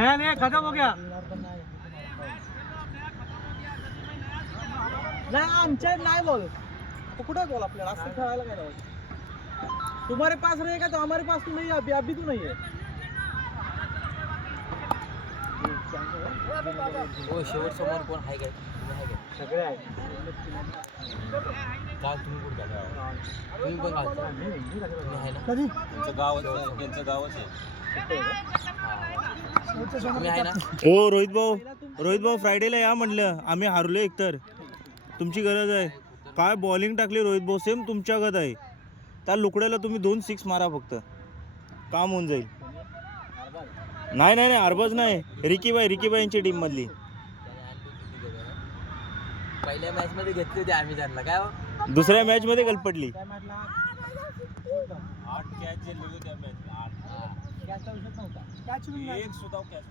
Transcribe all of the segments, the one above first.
नया नया खत्म हो गया. नहीं आमच्या नहीं बोल तो कुठे बोल आपल्याला असं खेळायला काय लावायचं. तुम्हारे पास रहेगा तो हमारे पास तो नहीं है. अभी तो नहीं है. हो शेवट समोर कोण आहे काय सगळे आहे. का तुम्ही कुठे गेला तुम्ही पण घालता तुम्ही आहे ना कधी त्यांचं गावच आहे तुम्ही आहे ना. ओ रोहित भाऊ फ्रायडेला या म्हणलं. आम्ही हारलो एकतर. तुमची गरज आहे. काय बॉलिंग टाकली रोहित भाऊ. सेम तुमच्या गत आहे. त्या लुकड्याला तुम्ही 2 6 मारा फक्त काम होऊन जाईल. नाही अरबाज नाही. रिकीबाई यांची टीम मधली. पहिल्या मॅच मध्ये घेतली होती आम्ही त्यांना काय हो? दुसऱ्या मॅच मध्ये गलपटली. 8 कॅच झेलले होते त्या मॅचला. 8 कॅचचा विषय नव्हता. कॅच एक सुद्धा कॅच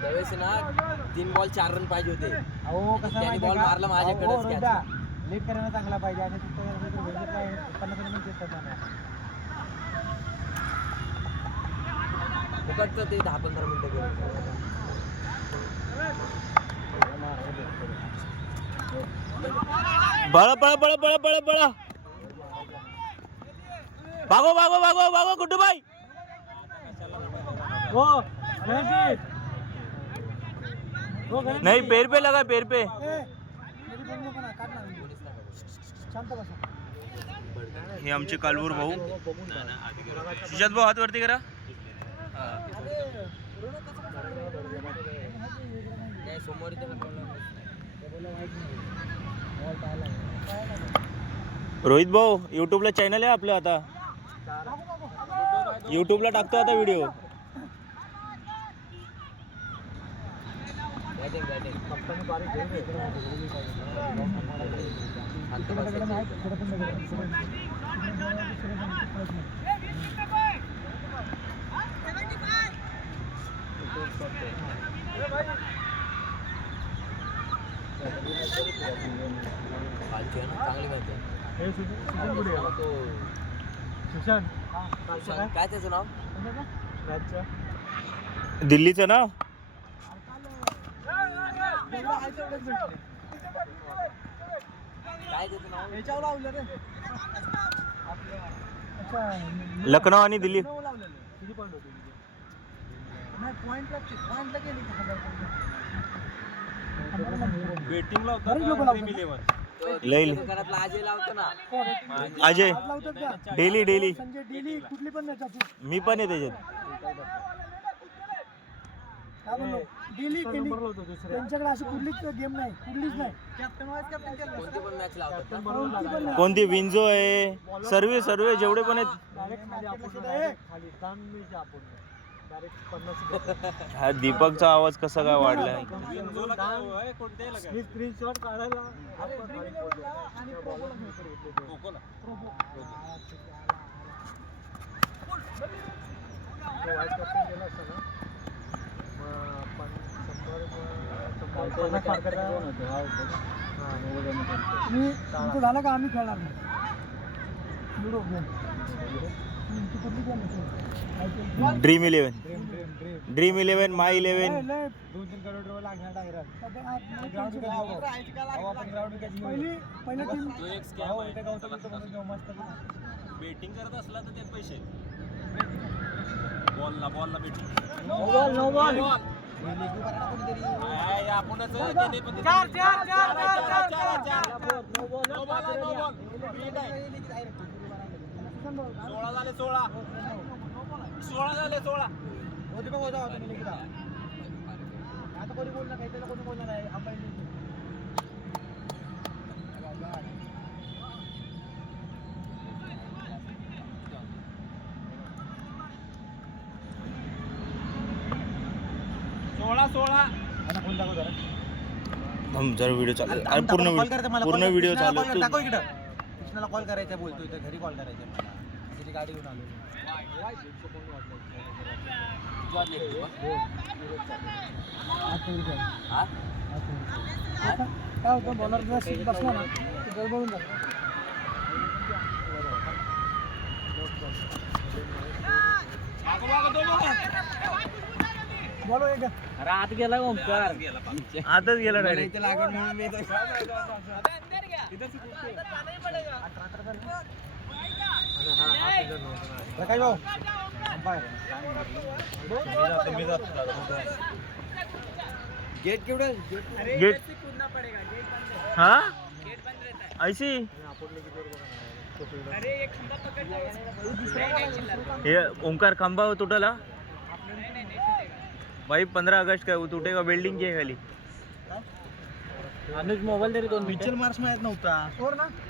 त्यावेळेस ना 3 बॉल 4 रन पाहिजे होते. अहो कसं त्याने बॉल मारला माझ्याकडेच कॅच. लेट करायला चांगला पाहिजे आणि तिथं 50 रन घेतात. फुकटचं ते 10-15 मिनिटं गेले. बळा भागो गुड्डू भाई. हो नहीं पैर पे लगा पैर पे. हे आमचे कालवूर भाऊ. सुजात भाऊ हात वरती करा. नाही समोर रोहित भाऊ यूट्यूबला चॅनल आहे आपलं. आता यूट्यूबला टाकतो आता व्हिडिओ. काय त्याचं नाव दिल्लीचं नाव काय त्याचं नाव लखनौ आणि दिल्ली. बेटिंगला होता ड्रीम 11 लई अजय लावतो ना. अजय डेली कुठली पण मी पण आहे त्याच्यात. त्यांच्याकडे अशी कुठलीच गेम नाही. कुठलीच नाही. कोणती पण मॅच लावतात. कोणती विंझो आहे. सर्वे जेवढे पण आहेत. हा दीपकचा आवाज कसा काय वाढलाय. स्क्रीनशॉट काढायला झालं का आम्ही खेळणार नाही. ड्रीम 11 माय 11. 2-3 करोड रुपये लागणार डायरेक्ट. पहिली टीम बेटिंग करत असला तर ते पैसे बॉलला बेटिंग. नो बॉल आपणच 16 झाले 16 होते बघ होता आता कोणी बोलणार नाही. त्याला कोणी बोलणार आहे. आपण 16 आता फोन दाखव जरा. जरा व्हिडिओ चालू आहे. पूर्ण व्हिडिओ चालू आहे. टाको इकडं. कृष्णाला कॉल करायचा बोलतोय तर घरी कॉल करायचा मला. त्याची गाडी घेऊन आलो. काय होतं बॉलरला सीट बसला ना गडबडून जातो. बोलो एक अरे आत गेला ओमकार आताच गेला डायरेक्ट. इथे लागून म्हणून मी इथं- प्रकाश भाऊ गेट केवढं गेट हा ऐसी हे ओंकार खंबा तुटला भाई 15 अगस्त का वो टूटेगा बिल्डिंग के खाली. अनुज मोबाईल तरी दोन मिचल मार्च माहित नव्हता.